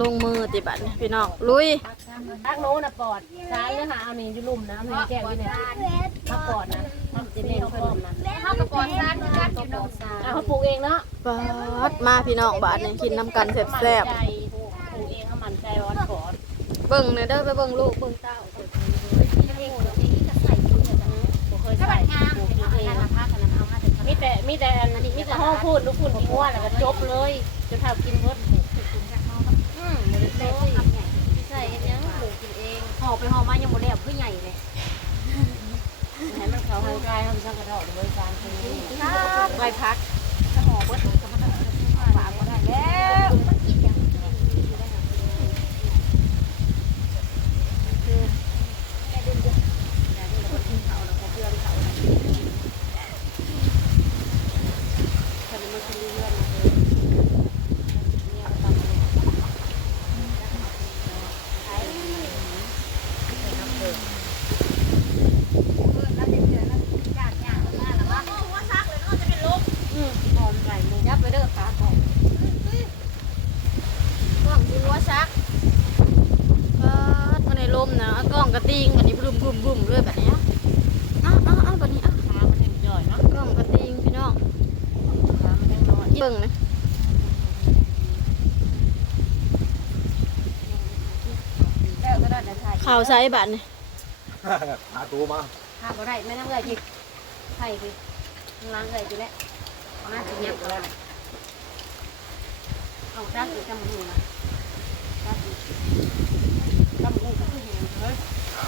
ลงมือติบัดนี่พี่น้องลุยทักโน้นน่ะปอดสารเนื้อหาเอานี่อยู่ลุ่มนะเอาให้แก้วอยู่เนี่ยถ้าปอดนะทำจะเล่นพร้อมนะเข้ากับปอนซานเหมือนกันกินนมอะเขาปลูกเองเนาะปัดมาพี่น้องบาดนี่กินน้ำกันแซ่บใจปลูกเองเขามันใจร้อนปอดๆเบิ่งเนยเด้อไปเบิ่งลูกเบิ่งเต้าผมเคยถ้าใส่แบบงามปลูกเป็นเองงานพักกันนะเอามาแต่มีแต่มีแต่อันมีแต่ห้องพูดลูกพูดที่ง่วแล้วก็จบเลยจนเท่ากินเบิด อืมแต่ทำใหญ่ใส่กันยังหมูกินเองห่อไปห่อมายังหมดแล้วเพื่อใหญ่เลย ให้มันเขาทาง กระเทาะด้วยการคนนี้พักถ้าห่อเบิดก็มันฝากก็ได้แล้วมันกินอย่าง คนนี้มันคือเรื่องนะเนี่ยก็ต้อง อืมหอมไก่มุง ยับไปเด้อขาของ กล้องดูว่าซักปัดมาในลมนะกล้องกระติงบัดนี้บึ้มบึ้มบึ้มเลยแบบนี้อ้าวอ้าวอ้าวบัดนี้อ้าวขามันแห้งจ่อยเนาะกล้องกระติงพี่น้องขามันแห้งน้อยเบิ่งนะแล้วก็ได้แต่ถ่ายข่าวไซส์บัดนี่หาตัวมาขาบ่ได้ไม่น้ำเลยจิไข่ไปล้างเลยจิแล้วมาสิยับก็ได้เอาดักอีกจำหูนะดักอีกจำหูก็คือเห็นเฮ้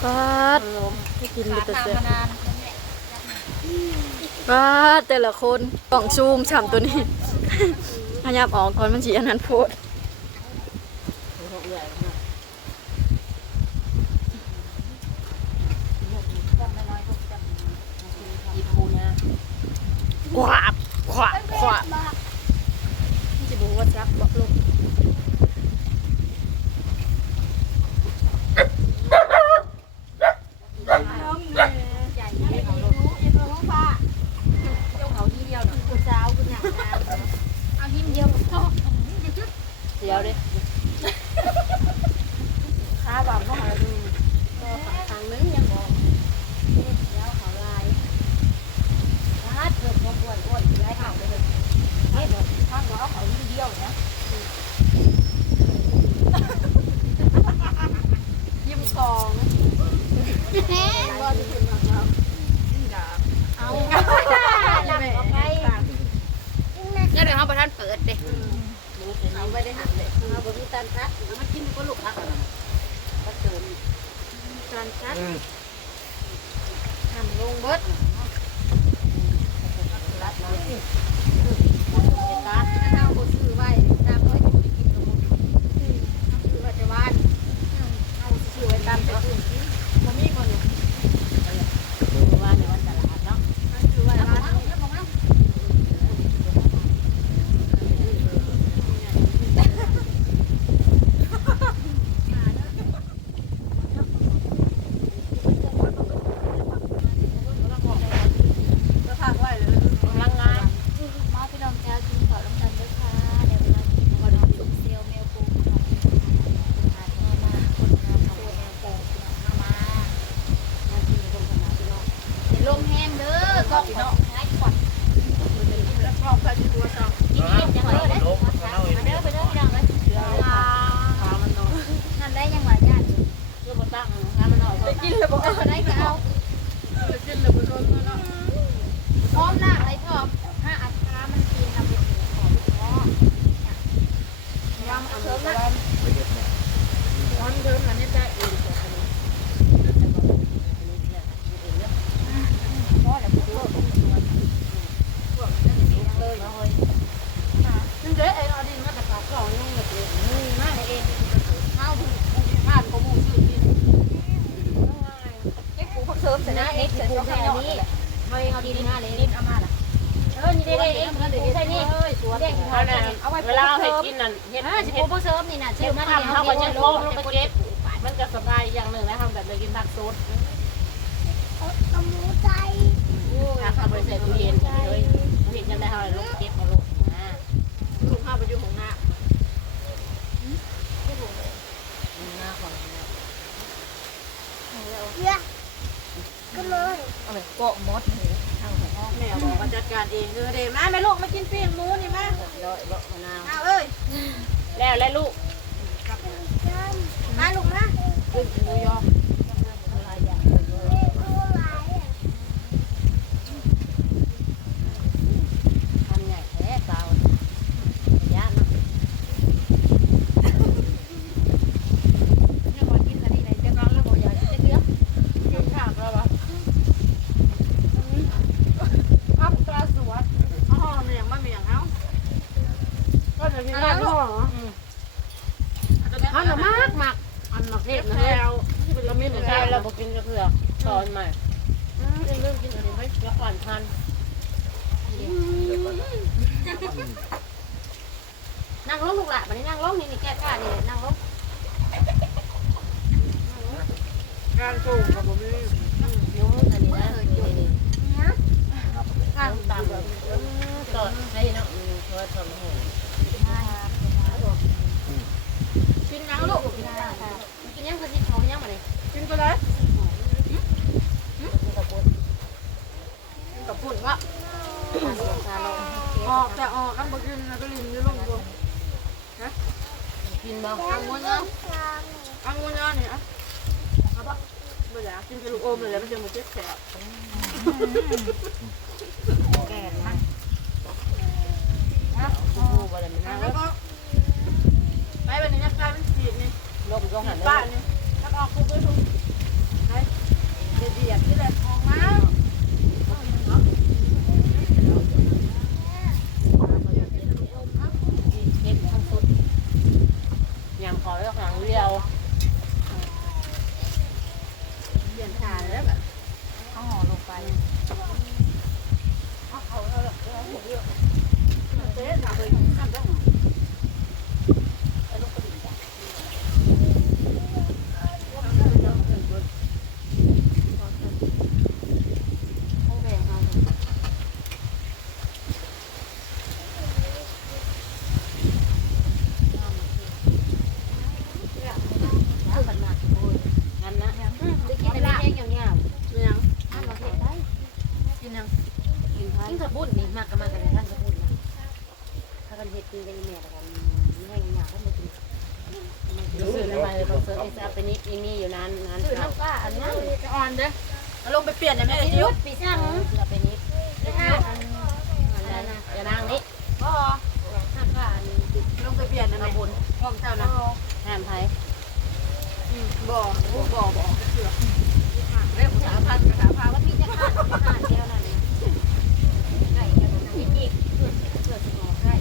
ยปัดลมให้กินขาดิตตามเสียมานานปัดแต่ละคนกล่องซูมฉ่ำตัวนี้พยายามออกก่อนมันสีอันนั้นโพดหัวใหญ่มากจำน้อยๆก็จำอีปูนะขวาบขวาบขวาบ จะบอกว่าจับบอกลูก ใหญ่ไม่เอาลูกเจ้าเขาที่เดียวเนาะคุณสาวคุณอย่างนะเอาหิมเดียวก็ เดี๋ยวดิ ขาบางก็หาดูก็ทางนึงยังบอกเดี๋ยวเขาลายถ้าเกิดความอ้วนอ้วนไล่เขาเลยเฮ้ยข้างเราเอาเขาหิมเดียวนะยิ้มกองแม่ก็จะเป็นแบบเราเอาหลับออกไป เนี่ยเดี๋ยว เขาประทานเปิดเด้เอาไปได้หันเลยเอาบริตันพักเอามากินก็ลูกพักอะไรก็เกินการพักอืมทำลงเบิดรัดเลยการถ้าเอาซื้อไว้ตามไว้กินกับมุกซื้อไว้จะบ้านเอาซื้อไว้ตามไปอื่นกินมันมีคนอยู่ ดูว่าในวันตลาดเนาะ ซื้อไว้บ้านแล้วบอกว่า ก็ทางไว้เลยลังงาน มาพี่น้องแก้วกินขอลงกันด้วยค่ะเดี๋ยวเวลากินขอลงเซียวแมวปูของทานมามาคนงามเอาแมวปูเอามามากินลงกันนะพี่น้องเดี๋ยวลมแห้งเด้อกล้องพี่น้องง่ายกว่า แล้วกล้องไปที่ตัวสอง กินเองจังเล ยเด้อลบมาเน่าอีกมาเด้อไปเด้อพี่น้องเอ้ยเดี๋ยวขามันนอนนั่นได้ยังหวานยันเพื่อมาตั้งงานมันหน่อยกินเลยบอกเอาได้ก็เอกกินเลยบนรถเนาะ พร้อมหน้าไรพร้อมถ้าอัตรามันกินทำเป็นของพ่อยำเอาเสริมนะ ไปเก็บเนี่ย วันเดิมมันนี่ได้เอง พ่อแล้วพวกพวกพวกนั่นเองเลยเลย ซึ่งเจ๊เองเอาดินมาแต่ขาของนุ่งแบบนี้ นี่มาเองเฮาผู้ผ่านก็มูชื่อกินเอ็กกูเพิ่งเสริมแต่นะเอ็กกูแค่นี้ีดีงานมาเลยดินเอามาล่ะเออนี่ได้ได้เองมันใช่นี่เด็กเอาน่ะเวลาให้กินนั่นเห็ดเออสิเฮ็ดกูเพิ่งเสริมนี่น่ะเชื่อดมันทำเขาก็จะโค้งลงไปเก็บมันก็สบายอย่างหนึ่งนะทำแบบเลยกินผักสดถ้าเขาไปใส่ตู้เย็นเลยเห็นยังได้เท่าไหร่ลูกเก็บมาลูกนะ ลูกข้าไปอยู่ของหน้า ที่ผม การเองเด้อเด้มาแม่ลู กินปิ้งหมูนี่มาเลาะเลาะมะนาวเอาเอ้ยแล้วแล้วลูกมาลูกมาขึ้นหมูยออะไรอย่างทำใหญ่แท้เปล่าระยะนะ เนี่ยก่อนกินอันนี้เลยเจ้าน้องแล้วบอกอยากกินเยอะ กินข้าวแล้วปะ พับตราสวดอ๋อเมียงมาเมียงเอ้า ก็ จะกินข้ด้วยเหรอข้าหนามากมากอันมักเทศนะแถเฮ้ยวที่เป็นละมิดไม่นะใช่เราบอกกินกระเพือกตอนใหม่อืมเรื่องกินอะไรไหมละอ่อนพันนั่งลงลูกหละวันนี้นั่งลงนี่นี่แก้ก้านี่นั่งลงงานสูงกับผมนี่นิ้วอันนี้นะนี่นี่ข้างตามแบบตอให้นาะอืมเพราะว่าตอนโหกินยังลูก กินยังคือที่ท้องยังมาเลย กินไปเลย กินกับปุ้น กับปุ่นวะ ชาลง ออกแต่ออกกันบ่กินนะก็ลินอยู่ลงตัว กินบ่อังวนเนาะอังวนเนาะเนี่ยเอาปะบ่อยากกินกับลูกอมเลยแล้วมันจะมาเจ็บแขนแก่นะกูบ่ได้มันนั่งแล้วก็ไปวันนี้นักการมันฉีดนี่ลมก็หันบ้านนี่นักออกคุกไปทุกไปเดียดที่แหละออกมา เก็บทั้งสุดยำ ขอแล้วหางเรียวเปลี่ยนฐาแล้วแบบเอาห่อลงไปเอาเขาเอาหนักเลยทำได้ เสริมไอ้ซาไปนนี่มีอยู่นานนานน้ำป้าอันนี้จะอ่อนเด้อลงไปเปลี่ยนนะแม่จิ้วปีช่างเไปนิดไม่ห้านนั้นนะอย่านางนี้พ่อห้าป้าลงไปเปลี่ยนนะม่บุญห้องเจ้านะหามไทยบ่อบ่บ่อเสือเรื่องภาษาพันภาษาพาว่าพี่จะขาดขาดแก้วนั่นนะไก่กันนะอีกเกิดเกิดหมอไก่